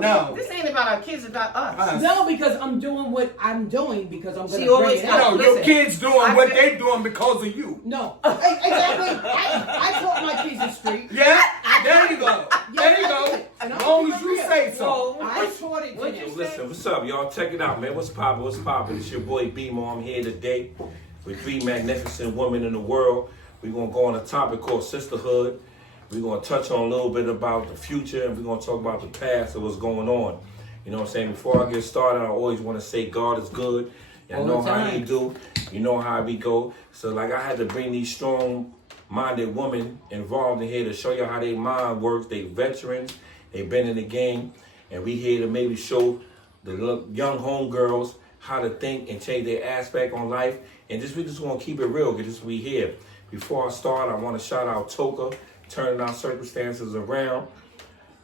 No. This ain't about our kids, it's about us. No, because I'm doing what I'm doing because I'm going She to bring always it got- up. No, Listen, your kids doing what they doing because of you. No, exactly. I taught my kids the street. Yeah, there you go. There you go. And As I'm long keeping as you real. say so. I taught it to What you them. Listen, what's up, y'all? Check it out, man. What's poppin'? What's poppin'? It's your boy B-Mo. I'm here today with three magnificent women in the world. We're gonna go on a topic called Sisterhood. We're gonna touch on a little bit about the future, and we're gonna talk about the past and what's going on. You know what I'm saying? Before I get started, I always want to say God is good. Y'all know how He do. You know how we go. So, like, I had to bring these strong-minded women involved in here to show you how their mind works. They veterans. They've been in the game. And we here to maybe show the young homegirls how to think and change their aspect on life. And we just want to keep it real because we here. Before I start, I want to shout out Toka, Turning Our Circumstances Around.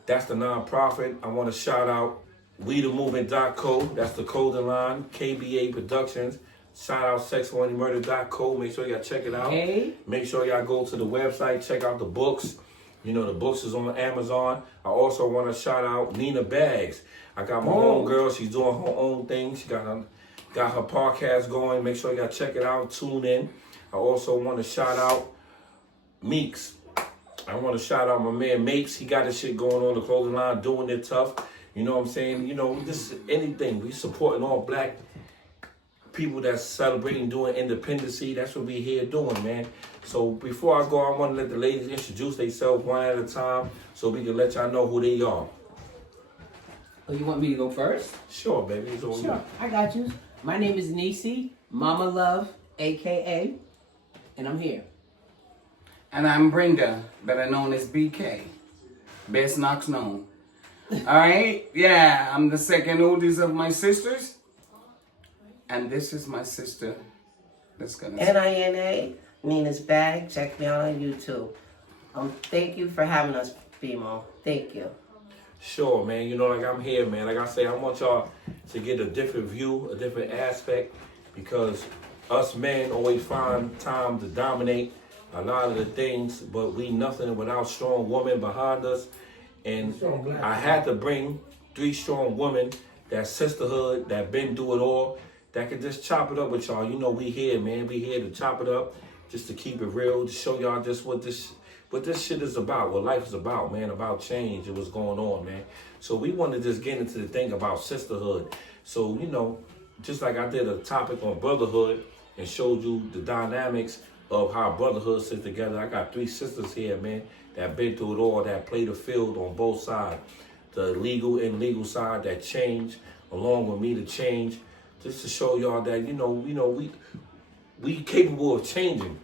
That's the nonprofit. I want to shout out WeTheMovement.co. That's the clothing line. KBA Productions. Shout out SexOnlyMurder.co. Make sure y'all check it out. Hey. Make sure y'all go to the website, check out the books. You know, the books is on Amazon. I also want to shout out Nina Bags. I got my own girl. She's doing her own thing. She got her podcast going. Make sure y'all check it out. Tune in. I also want to shout out Meeks. I want to shout out my man Mapes. He got his shit going on the clothing line, doing it tough. You know what I'm saying? You know, this anything. We supporting all black people that's celebrating, doing independency. That's what we here doing, man. So before I go, I want to let the ladies introduce themselves one at a time so we can let y'all know who they are. Oh, you want me to go first? Sure, baby. It's all Sure, you. I got you. My name is Nisi, Mama Love, a.k.a., and I'm here. And I'm Brenda, better known as BK. Best Knox known. Alright? Yeah, I'm the second oldest of my sisters. And this is my sister that's gonna NINA, Nina's Bag. Check me out on YouTube. Thank you for having us, BMO. Thank you. Sure, man. You know, like I'm here, man. Like I say, I want y'all to get a different view, a different aspect, because us men always find time to dominate a lot of the things, but we nothing without strong women behind us. And I had to bring three strong women, that sisterhood, that been through it all, that could just chop it up with y'all. You know, we here, man. We here to chop it up, just to keep it real, to show y'all just what this shit is about, what life is about, man, about change and what's going on, man. So we want to just get into the thing about sisterhood. So, you know, just like I did a topic on brotherhood and showed you the dynamics of how brotherhood sits together. I got three sisters here, man, that been through it all, that play the field on both sides. The legal and legal side that change, along with me to change, just to show y'all that, we capable of changing.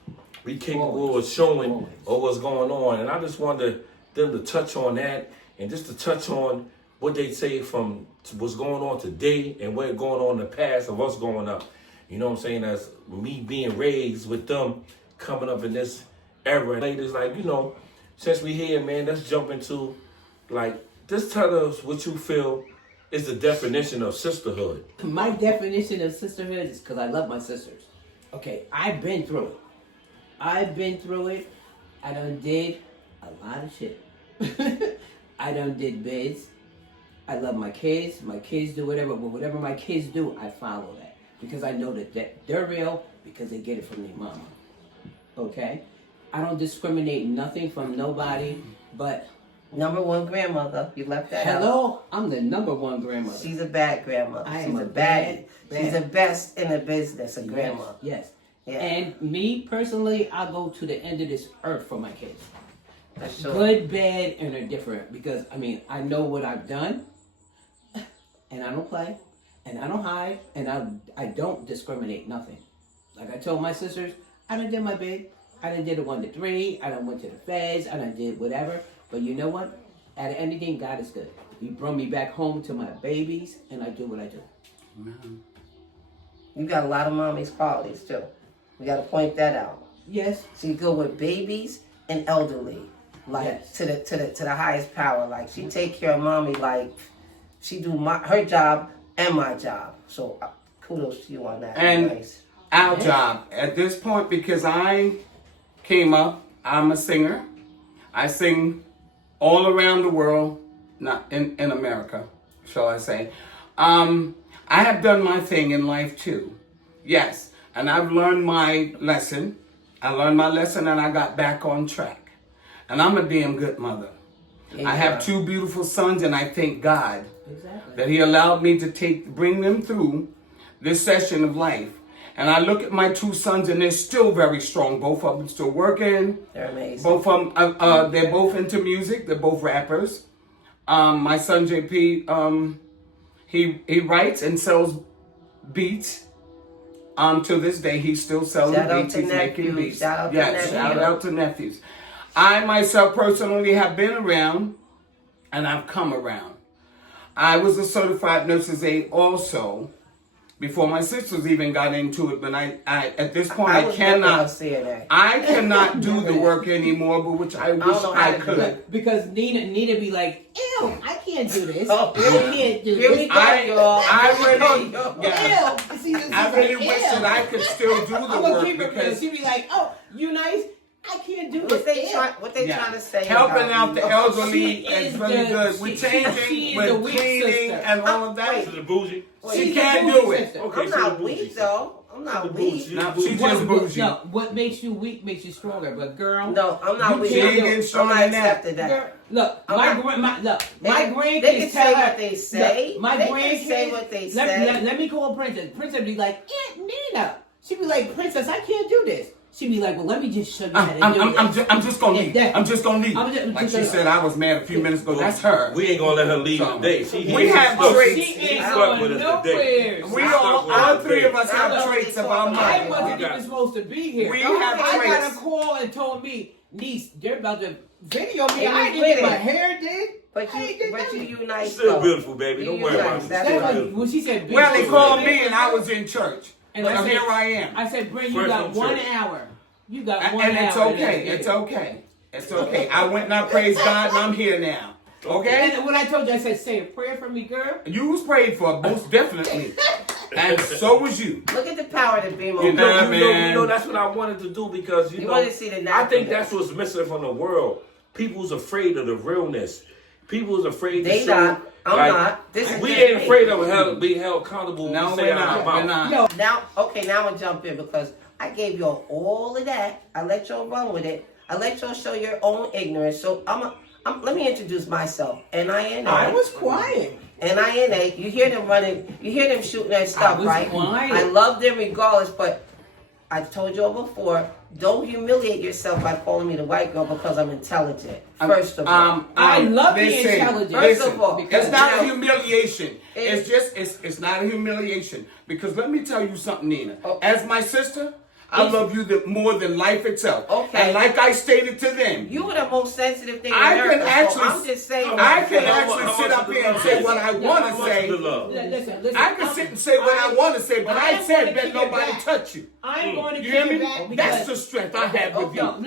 We capable of showing what's going on. And I just wanted them to touch on that and just to touch on what they say from what's going on today and what's going on in the past of us growing up. You know what I'm saying? As me being raised with them coming up in this era. Ladies, like, you know, since we here, man, let's jump into, like, just tell us what you feel is the definition of sisterhood. My definition of sisterhood is because I love my sisters. Okay, I've been through it. I done did a lot of shit. I done did bids. I love my kids. My kids do whatever, but whatever my kids do, I follow that. Because I know that they're real because they get it from their mama. Okay? I don't discriminate nothing from nobody, but... Number one grandmother. You left that out. Hello? I'm the number one grandmother. She's a bad grandmother. I She's am a a bad. bad- She's the best in the business, a grandma. Yes. Yeah. And me, personally, I go to the end of this earth for my kids. For sure. Good, bad, and indifferent. Because, I mean, I know what I've done, and I don't play, and I don't hide, and I don't discriminate nothing. Like I told my sisters, I done did my bid. I done did a 1 to 3. I done went to the feds. I done did whatever. But you know what? At the end of the day, God is good. He brought me back home to my babies, and I do what I do. You got a lot of mommy's qualities, too. We got to point that out. Yes. She's good with babies and elderly. Like, Yes. to the highest power. Like, she take care of mommy like she do her job and my job. So, kudos to you on that. And Nice. our job at this point, because I came up, I'm a singer. I sing all around the world, not in America. shall I say. I have done my thing in life too. Yes. And I've learned my lesson. I learned my lesson and I got back on track. And I'm a damn good mother. Yeah, I have 2 beautiful sons and I thank God Exactly. that He allowed me to bring them through this session of life. And I look at my 2 sons and they're still very strong. Both of them still working. They're amazing. Both of them, they're both into music. They're both rappers. My son JP, he writes and sells beats. To this day, he's still selling Shout out beats. to He's making nephews. beats. Shout out to Yes, nephews. shout out to nephews. I myself personally have been around, and I've come around. I was a certified nurse's aide also, before my sisters even got into it. But I at this point, I was never a cannot. CNA. I cannot do the work anymore, but which I wish know how I to do could. it. Because Nina be like, ew, I can't do this. Oh, I can't do Here we this. go, y'all. I really, yeah, Ew. See, this is I really like, wish ew. that I could still do the I'm gonna work keep it real. because She be like, oh, you nice? I can't do What this. they Ew. trying to say? helping about out you? the elderly She is is really the- good. We're she is changing, the we're weak cleaning, sister. and all of that. Wait. She's a bougie. She She's can't the do bougie it. sister. Okay, I'm she's a not bougie weak sister. though. I'm not She's a weak. bougie. No, she What- just bougie. No, what makes you weak makes you stronger. But girl, No, I'm not You weak. can't She ain't getting I'm stronger not than that. accepting that. girl, look, I'm my not- grandkids They can tell say her what they say. Look, my They can grandkids say what they let, say. Let me call Princess. Princess be like, Aunt Nina. She be like, Princess, I can't do this. She be like, well, let me just show you how to do this. I'm just gonna leave. Yeah, I'm just gonna leave. I'm just- Like she just- said, I was mad a few minutes ago. That's her. We ain't gonna let her leave So, today. She we have stuck. traits. She She's ain't stuck going with us nowhere. today. We She's stuck all with us 3 of today. us have traits of our I mother. wasn't Okay. even supposed to be here. We have I got traits. a call and told me, niece, they're about to video me. Hey, I you didn't get with my it. hair did. But I ain't did nothing. you nice She's still though. beautiful, baby. Don't You worry about nice. it. That's She's right. still beautiful. When she said, Well, bitch, they you called said- me and I was in church. And So I said- here I am. I said, Brent, you First got in 1 church. hour. You got 1 And hour. it's okay. It's okay. It's okay. I went and I praised God and I'm here now. Okay? And when I told you, I said, say a prayer for me, girl. You was prayed for, most definitely. And so was you. Look at the power that beam You on. know, You man. know, that's what I wanted to do because, You wanted to see the I think naturalness. that's what's missing from the world. People's afraid of the realness. People's afraid They to show. not. I'm not. This is we just ain't me. afraid of being held accountable when No, we say we're out not. our We're mouth. not. Yo, Now, okay, now I'm gonna jump in because I gave y'all all of that. I let y'all run with it. I let y'all show your own ignorance. So let me introduce myself. N-I-N-A. I was quiet. N-I-N-A. You hear them running. You hear them shooting that stuff, was right? quiet. I love them regardless, but I told y'all before, don't humiliate yourself by calling me the white girl because I'm intelligent. First of all. I love being listen, intelligent. First of all, it's not a now- humiliation. It's- It's not a humiliation. Because let me tell you something, Nina. Oh. As my sister, I love you more than life itself. Okay. And like I stated to them, You were the most sensitive thing in I can America, actually, so I'm just saying. I can How actually much sit of up the here and love say is what it? I How want much to of say. the love? Listen. I can sit and say what I want to say, but I I'm said gonna let kick it nobody back. touch you. I'm going to You kick hear it me? back because That's the strength I have with no, you.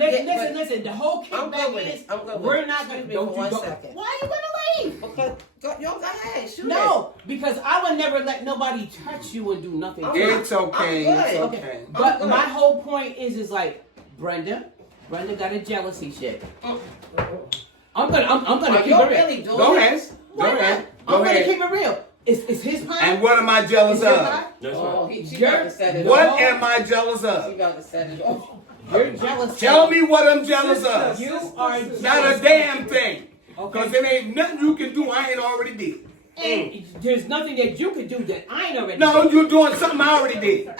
listen. The whole I'm good with kickback it. is I'm good with we're it. not going Excuse to me don't for you 1 go. second. Why are you going to leave? Because y'all go ahead, shoot No, because I would never let nobody touch you and do nothing. to you. It's okay. I'm It's good. okay. But good. my whole point is like Brenda got a jealousy shit. I'm gonna Are keep y'all it real. really doing Go this? ahead. Go Why not? ahead. I'm Go gonna ahead. keep it real. It's his pie. And what am I jealous It's your of? pie. That's Oh, right. she You're- about to set it What off. am I jealous She of? about to set it off. You're jealous. Tell me what I'm jealous of. You are jealous. Not a damn thing. Okay. Because it ain't nothing you can do I ain't already did. And there's nothing that you could do that I ain't already. No, did. you're doing something I already did.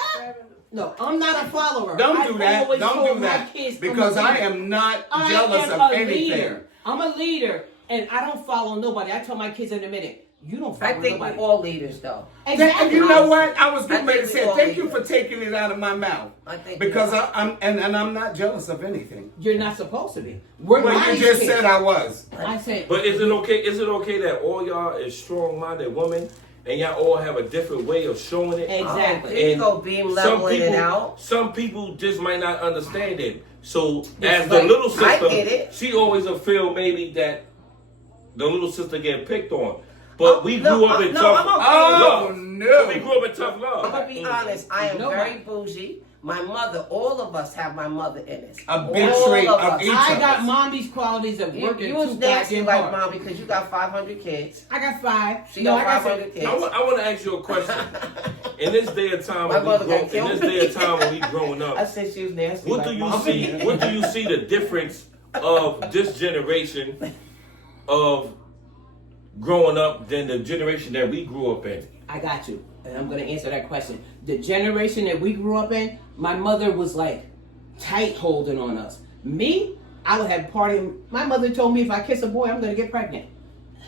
No, I'm not a follower. Don't I've do that. always Don't told do my that. kids from Because the I beginning, am not I jealous am of a anything. leader. I'm a leader, and I don't follow nobody. I tell my kids in a minute, you don't follow I think nobody. we're all leaders, though. And Exactly. you know what? I was I getting ready to think we say all thank need you for it. taking it out of my mouth. I think Because we all- I'm not jealous of anything. You're not supposed to be. We're Well, nice you just kids. said I was. I said. But is it okay? Is it okay that all y'all is strong-minded women and y'all all have a different way of showing it? Exactly. There you go, beam leveling it out. Some people just might not understand it. So Yes, as the right. little sister, I get it. she always will feel maybe that the little sister get picked on. But we no, grew up in no, tough I'm okay. Oh, love. no. We grew up in tough I'm love. gonna be honest. I am Nobody. very bougie. My mother, all of us have my mother in us. A big All trait of of us. each I of got us. mommy's qualities of You working was too nasty goddamn like hard. mom because you got 500 kids. I got 5. She got I got 500 kids. I want to ask you a question. In this day of time, My when mother we gonna grow, in kill this day of me. time when we growing I up, said she was nasty. what like do you mom. see? What do you see the difference of this generation of growing up than the generation that we grew up in? I got you. And I'm going to answer that question. The generation that we grew up in, my mother was like tight holding on us. Me, I would have party. My mother told me if I kiss a boy, I'm going to get pregnant.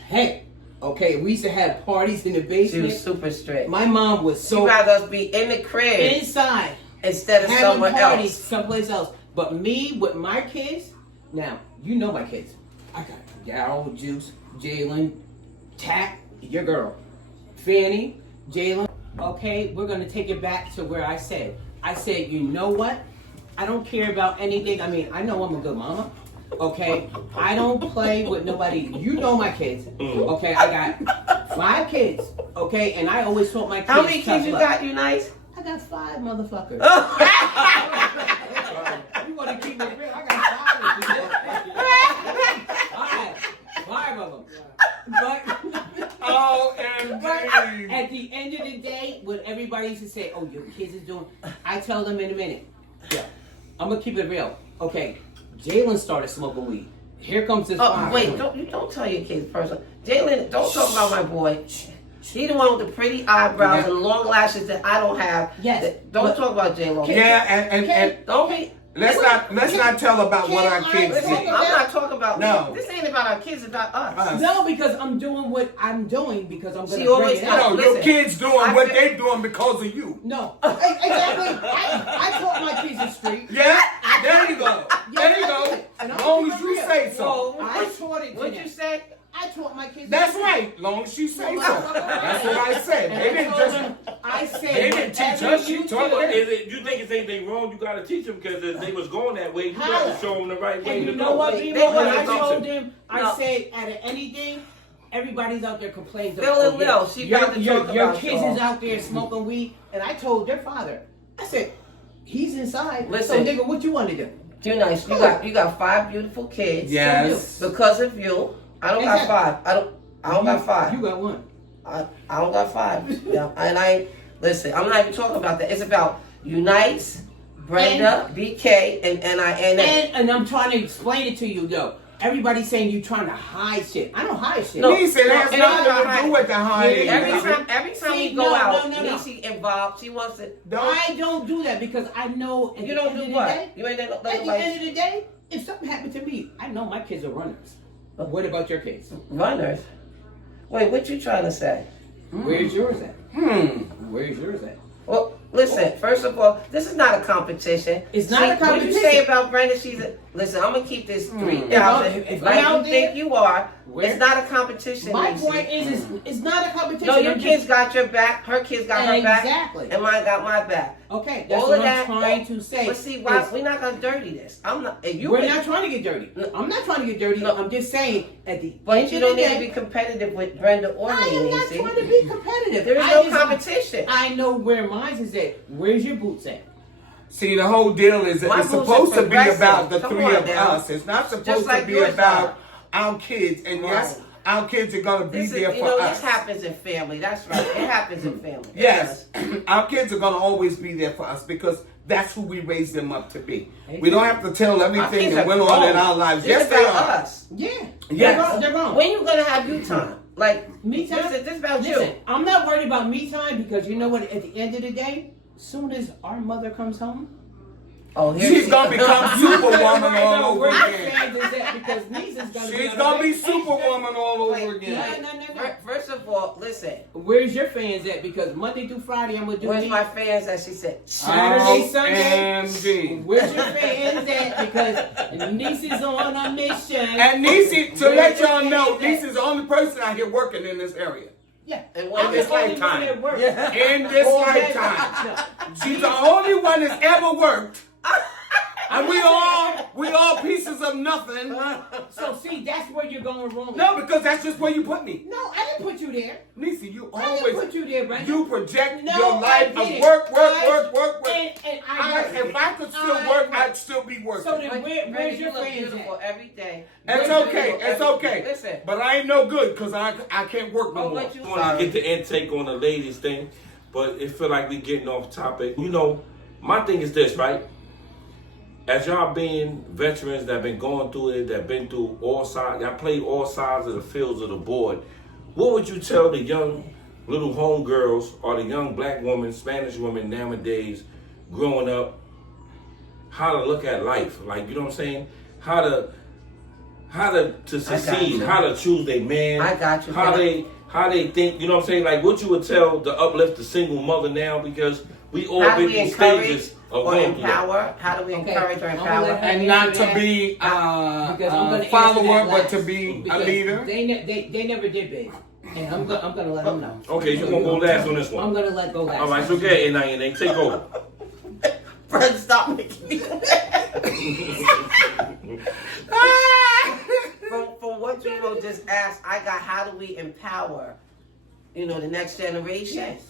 Hey, okay, we used to have parties in the She basement. was super strict. My mom was She so rather us be in the crib inside, instead of having somewhere parties else. someplace else. But me with my kids, now, you know my kids. I got Daryl, Juice, Jalen, Tat, your girl, Fanny, Jalen. Okay, we're gonna take it back to where I said, you know what? I don't care about anything. I mean, I know I'm a good mama. Okay, I don't play with nobody. You know my kids. Okay, I got 5 kids. Okay, and I always taught my kids. How many tough kids you love. got, you nice? I got 5 motherfuckers. You want to keep it real? I got 5 of them. But at the end of the day, what everybody used to say, oh, your kids is doing, I tell them in a minute. Yeah, I'm gonna keep it real. Okay, Jalen started smoking weed. Here comes this. Oh, wait, don't tell your kids personal. Jalen, don't talk about my boy. He the one with the pretty eyebrows and long lashes that I don't have. Yes. Don't talk about J-Lo. Yeah, and Don't be. let's not tell about what our kids Listen, did. I'm not talking about. No. This ain't about our kids. It's about us. Us. No, because I'm doing what I'm doing because I'm gonna She bring always it got- out. No, your Listen, kids doing I what feel- they doing because of you. No, exactly. I taught my kids the street. Yeah, there you go. There you go. And As I'm long keeping as you it say real. so. I taught it to What'd them. you say? I taught my kids. That's the street. right. Long as she say so. That's what I said. And They I didn't told just. them, I said, They didn't teach whatever us, she you taught do- us. Is it? You think it's anything wrong? You got to teach them because if they was going that way. You got How? to show them the right way And to you go. know what, They people? When gonna I teach told them. them, I No. said, out of anything, everybody's out there complaining. Bill and Lil, she got to talk your about kids y'all. is out there smoking weed. And I told their father, I said, he's inside. Listen. So, nigga, what you want to do? You nice. You got 5 beautiful kids. Yes. Because of you, I don't got 5. I don't got 5. You got 1. I don't got 5. Yeah, and listen. I'm not even talking about that. It's about Unites, Brenda, BK, and NINA. And I'm trying to explain it to you, though. Everybody's saying you trying to hide shit. I don't hide shit. No. He said it has it ain't nothing about to do with the hiding. Every time See, we go no, out, no. Niecy involved. She wants to. I don't do that because I know at You the don't end do of the what? day, You ain't at the end of the day, if something happened to me, I know my kids are runners. But what about your kids? runners. Wait, what you trying to say? Where's yours at? Where's yours at? Well, listen. First of all, this is not a competition. It's not a What you competition. say about Brenda? Listen. I'm gonna keep this 3,000. If Like I'm out you think there, you are. where- It's not a competition. My Niecy. point is, it's not a competition. No, your I'm kids just- got your back. Her kids got her back. Exactly. And mine got my back. Okay, that's All what of I'm that. trying to say. But see, why is we're not gonna dirty this? I'm not. If you we're could- not trying to get dirty. I'm not trying to get dirty. No. I'm just saying at the But end you of don't the need day, to be competitive with Brenda or I am me. not see? trying to be competitive. There is I no just- competition. I know where mine is at. Where's your boots at? See, the whole deal is that My it's boots supposed are to be about progressive. the Come three on of now. us. It's not supposed Just like to be yours about our kids. And yes, Right. our kids are going to be This is, there you for know, us. this happens in family. That's right. It happens in family. It Yes, does. our kids are going to always be there for us because that's who we raised them up to be. We don't have to tell Our everything kids that are went on grown. in our lives. This Yes, is they about are. us. Yeah. Yes. They're gone. When you gonna have you time? Like Me time? This is about Listen, you. I'm not worried about me time because you know what? At the end of the day, soon as our mother comes home, Oh, here She's she- going to become Superwoman I all know over where your again. fans is at because niece is gonna She's be going to be on Superwoman all over Wait, again. No. First of all, listen. Where's your fans at? Because Monday through Friday, I'm gonna do Where's me. my fans? That she said. Saturday, Sunday. OMG. Where's your fans at? Because niece is on a mission. And Niecy, to Where's let your y'all know, fans at? Niecy's the only person out here working in this area. Yeah. And when I'm this the only lifetime. one that works. In this All day. lifetime. She's the only one that's ever worked. And we all pieces of nothing. So see, that's where you're going wrong. No, because that's just where you put me. No, I didn't put you there. Niecy, you You I didn't always put you there, Brenda. you project No, your life I of didn't. work. And I work. If I could still work, I'd still be working. So then But where's Brenda, your you look friends beautiful at? every day. It's You're okay. beautiful It's every- okay. Listen. But I ain't no good because I can't work no Oh, more. but you I want to get the intake on the ladies thing, but it feel like we getting off topic. You know, my thing is this, right? As y'all being veterans that been going through it, that been through all sides, y'all played all sides of the fields of the board. What would you tell the young little homegirls or the young black women, Spanish women nowadays, growing up, how to look at life? Like, you know what I'm saying? How to succeed, you. how to choose a man. I got you, How man. how they think, you know what I'm saying? Like what you would tell the uplift the single mother now, because we all How do been we in encourage stages of or going through that. empower? How do we Okay, encourage or I'm gonna empower? let her- And not to be Because I'm gonna a answer follower, that but last. to be a Because leader. They never did big, and I'm gonna let them know. Okay, you gonna go last on this one. I'm gonna let go last. All right, so okay, and they take over. Brenda, stop making me from what you just asked, I got how do we empower, the next generation? Yes,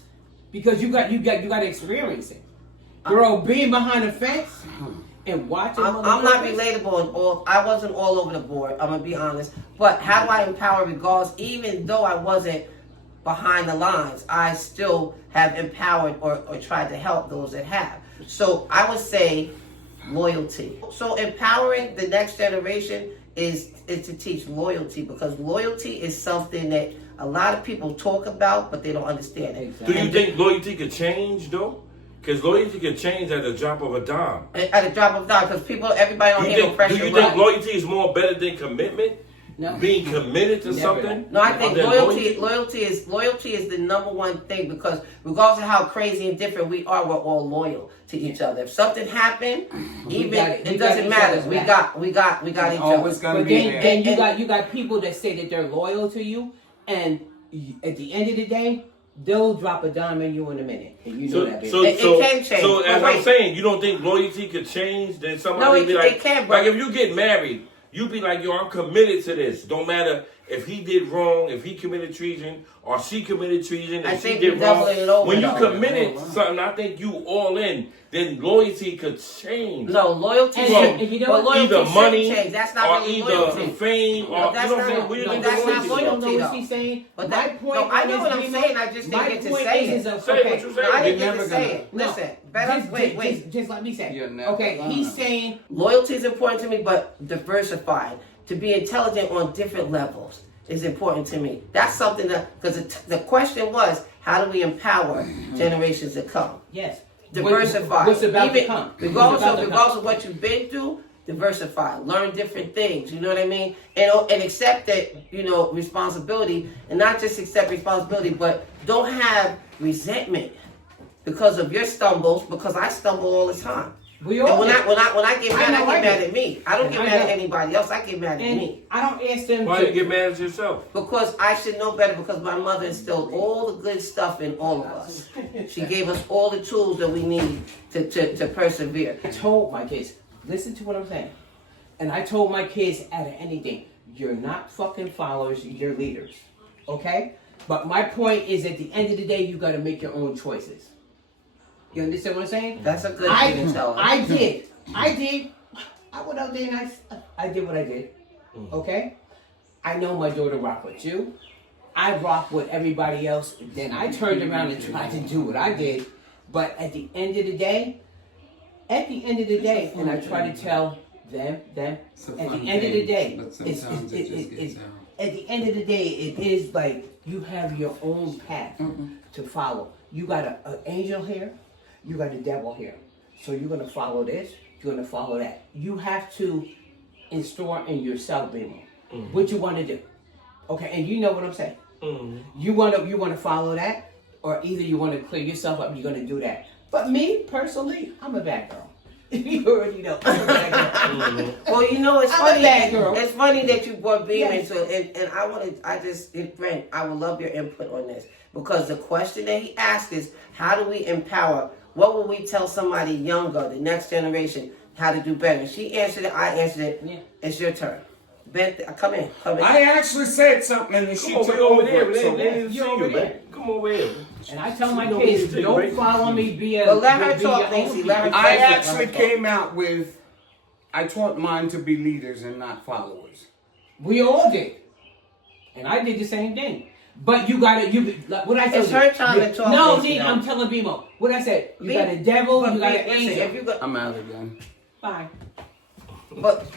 because you got to experience it. Girl, being behind a fence and watching. I'm not relatable in all. I wasn't all over the board. I'm gonna be honest. But how do I empower? Regardless, even though I wasn't behind the lines, I still have empowered or tried to help those that have. So I would say loyalty. So empowering the next generation is to teach loyalty, because loyalty is something that a lot of people talk about, but they don't understand it. Exactly. Do you think loyalty could change though? Because loyalty could change at the drop of a dime. At a drop of a dime, because everybody don't hear no pressure. Do you right? think loyalty is more better than commitment? No. Being committed to Never something? that. No, I think Than loyalty is the number one thing, because regardless of how crazy and different we are, we're all loyal to each other. If something happened, We got it. it We got doesn't each matter. other's We back. got each Always other. gonna But be then there. you got people that say that they're loyal to you, and at the end of the day, they'll drop a dime on you in a minute, and you know that. Baby. It can change. So as But I'm wait. saying, you don't think loyalty could change? Then somebody No, be it like, can, but- like if you get married, you be like, yo, I'm committed to this. Don't matter if he did wrong, if he committed treason, or she committed treason, I if she think did you're wrong. doubling it over, When you though. committed to something, I think you all in. Then loyalty could change. No, loyalty. And you know but what? loyalty Either should money change. That's not or really either loyalty. fame, or But that's you know what I'm not- saying? What do you no, think that's the not loyalty is? loyalty. You know what though. she's saying? But My that, point. no, I know is, what I'm Rima, saying. I just my didn't get to point say is it. a- Say what okay. you No, say. I didn't You're get never to say gonna- it. No. Listen, better wait. Just let me say. You're never Okay, gonna. he's saying Loyalty is important to me, but diversified. To be intelligent on different levels is important to me. That's something that, because the question was, how do we empower generations to come? yes. Diversify. What's about to Even come? regardless What's about to regardless of what you've been through, diversify. Learn different things. You know what I mean? And accept that, responsibility, and not just accept responsibility, but don't have resentment because of your stumbles, because I stumble all the time. We And all when do. I get mad, know I I get mad do. at me. I don't And get I mad at know. anybody else. I get mad at And me. I don't ask them Why do you to. get mad at yourself? Because I should know better, because my mother instilled all the good stuff in all of us. She gave us all the tools that we need to persevere. I told my kids, listen to what I'm saying. And I told my kids out of anything, you're not fucking followers, you're leaders. Okay? But my point is, at the end of the day, you got to make your own choices. You understand what I'm saying? That's a good thing to tell us. I did. I went out there and I did what I did. Okay? I know my daughter rocked with you. I rocked with everybody else. Then I turned around and tried to do what I did. But at the end of the day, and I try to tell them, at the end of the day, at the end of the day, it is like you have your own path to follow. You got an angel here, you got a devil here. So you're going to follow this, you're going to follow that. You have to install in yourself, baby, what you want to do. Okay, and you know what I'm saying. You want to follow that, or either you want to clear yourself up, you're going to do that. But me, personally, I'm a bad girl. You already know, I'm a bad girl. Well, it's I'm a funny. bad girl. It's funny that you brought Beam Yes. into it, and Brent, I would love your input on this, because the question that he asked is, how do we empower? What would we tell somebody younger, the next generation, how to do better? She answered it. I answered it. Yeah. It's your turn. Ben, come in. I actually said something and then she Come on, took we over over. there. So They didn't see You're over you, there. man. Come come over here. And I tell my You know, kids, stick, don't right? follow me, be a. But let her be talk, your own Lacey, let her people. talk. I Yes, actually let her talk. came out with, I taught mine to be leaders and not followers. We all did. And I did the same thing. But you gotta, like, what I said. It's her time to talk, No, Lacey, Nene, though. I'm telling BMO. What I said. You Be- got a devil, but you got be- an listen, angel. if you got, I'm out again. Bye. but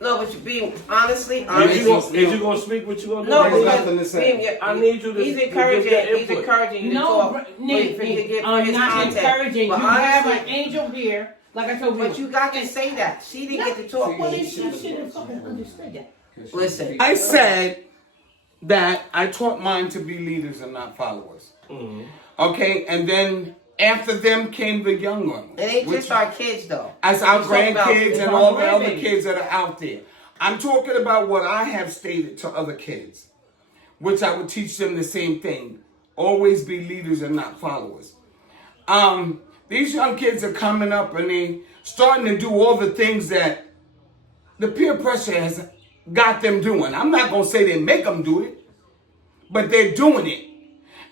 but you being honestly, If you gonna speak, what you gonna do? No, There's because nothing to say. I need you to He's give encouraging. your He's input. encouraging you to No, talk. Nene, for you to get I'm his not content. encouraging. But You have honestly- an angel here, like I told you. But you got to say that. She didn't get to talk. Well, then she should have fucking understood that. Listen, I said that I taught mine to be leaders and not followers. Okay, and then after them came the young ones. it ain't which- just our kids though. as our We're talking about- grandkids and our all the other grandbabies. kids that are out there. I'm talking about what I have stated to other kids, which I would teach them the same thing. Always be leaders and not followers. These young kids are coming up and they starting to do all the things that the peer pressure has got them doing. I'm not going to say they make them do it, but they're doing it.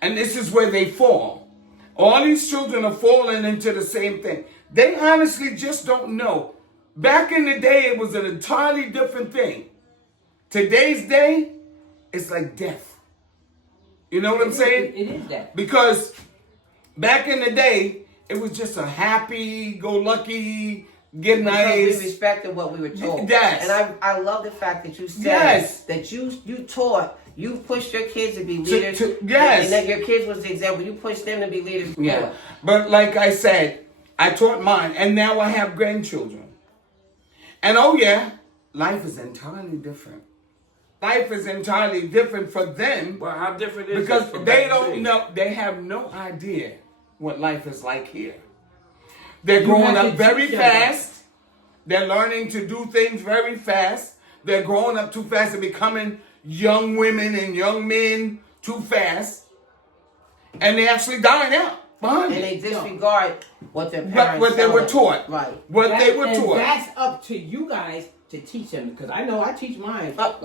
And this is where they fall. All these children are falling into the same thing. They honestly just don't know. Back in the day, it was an entirely different thing. Today's day, it's like death. You know what I'm saying? It is that. Because back in the day, it was just a happy-go-lucky, get Because nice. we respected what we were told. Yes. And I love the fact that you said Yes. that you taught, you pushed your kids to be leaders. yes. And that your kids was the example. You pushed them to be leaders. Yeah. But like I said, I taught mine, and now I have grandchildren. And oh yeah, life is entirely different. Life is entirely different for them Well, how different is because it from they back don't then? know, they have no idea what life is like here. They're You growing have up to very teach them that. fast. They're learning to do things very fast. They're growing up too fast and becoming young women and young men too fast. And they actually dying out behind And it. they disregard what their parents What they were tell them. taught. Right. What they were And taught. that's up to you guys to teach them because I know I teach mine. Don't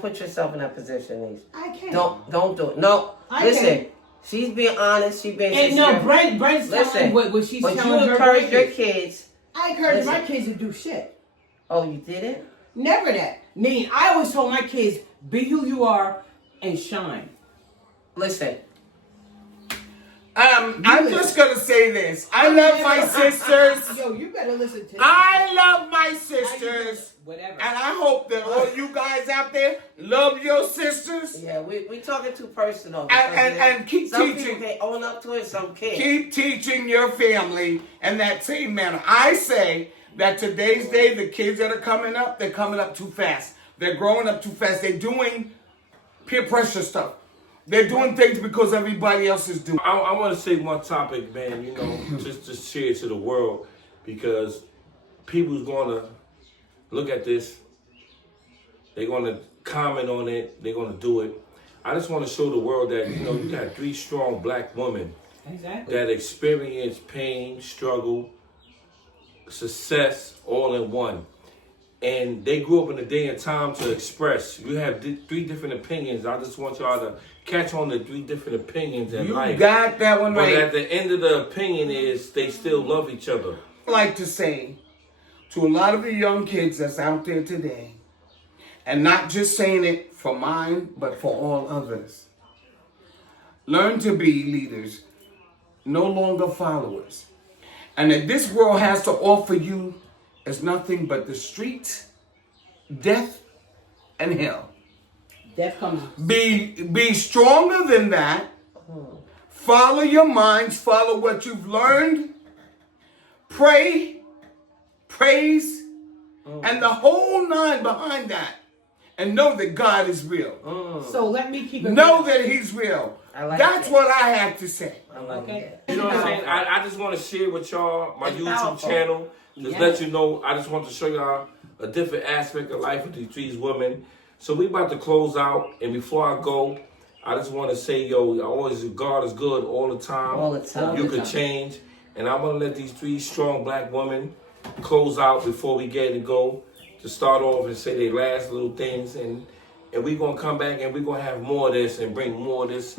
put yourself in that position, Niece. I can't. Don't do it. No. I Listen. can't. She's being honest. She's being And sincere. no, Brent's Listen, telling what she's but telling you her encourage your grandkids. kids. I encourage my Listen. kids to do shit. Oh, you didn't? Never that. Meaning, I always told my kids, be who you are and shine. Listen. I'm just gonna say this. I love my sisters. Yo, you better listen to I love my sisters. Whatever. And I hope that all you guys out there love your sisters. Yeah, we talking too personal. And keep some teaching. people can own up to it, some can't. Keep teaching your family in that same manner. I say that today's day, the kids that are coming up, they're coming up too fast. They're growing up too fast. They're doing peer pressure stuff. They're doing things because everybody else is doing. I want to say one topic, man, you know, just share it to the world because people's going to look at this. They're going to comment on it. They're going to do it. I just want to show the world that, you know, you got 3 strong black women Exactly. that experience pain, struggle, success all in one. And they grew up in a day and time to express. You have 3 different opinions. I just want y'all to catch on the 3 different opinions in You life. got that one But right. at the end of the opinion is they still love each other. I like to say to a lot of the young kids that's out there today, and not just saying it for mine, but for all others. Learn to be leaders, no longer followers. And that this world has to offer you is nothing but the streets, death, and hell. Death comes. Be stronger than that. Follow your minds, follow what you've learned. Pray, praise, and the whole 9 behind that. And know that God is real. So let me keep it. Know that He's real. I like That's that. what I have to say. I like Okay. that. You know what I'm saying? I just want to share with y'all my It's YouTube powerful. channel. Just Yes. let you know, I just want to show y'all a different aspect of life with these women. So we about to close out. And before I go, I just want to say, yo, always God is good all the time. All the time. You All the could time. change. And I'm going to let these 3 strong black women close out before we get to go. To start off and say their last little things. And and we're gonna come back and we're gonna have more of this and bring more of this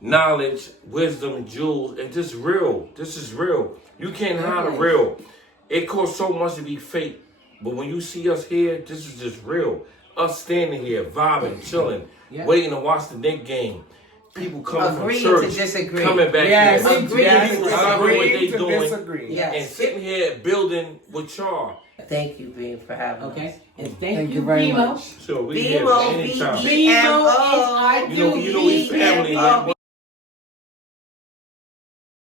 knowledge, wisdom, jewels, and this real. This is real. You can't hide the real. It costs so much to be fake, but when you see us here, this is just real. Us standing here, vibing, chilling, waiting to watch the Knicks game. People coming Agree from church, to disagree. coming back Yes, here. agree yes, to People celebrate what agree they to doing, disagree. Yes. and sitting here building with y'all. Thank you, Beam, for having us. Okay? And thank, Thank you, you very Bimo. much. So we here BMO, anytime. BMO is our You know we family. BMO.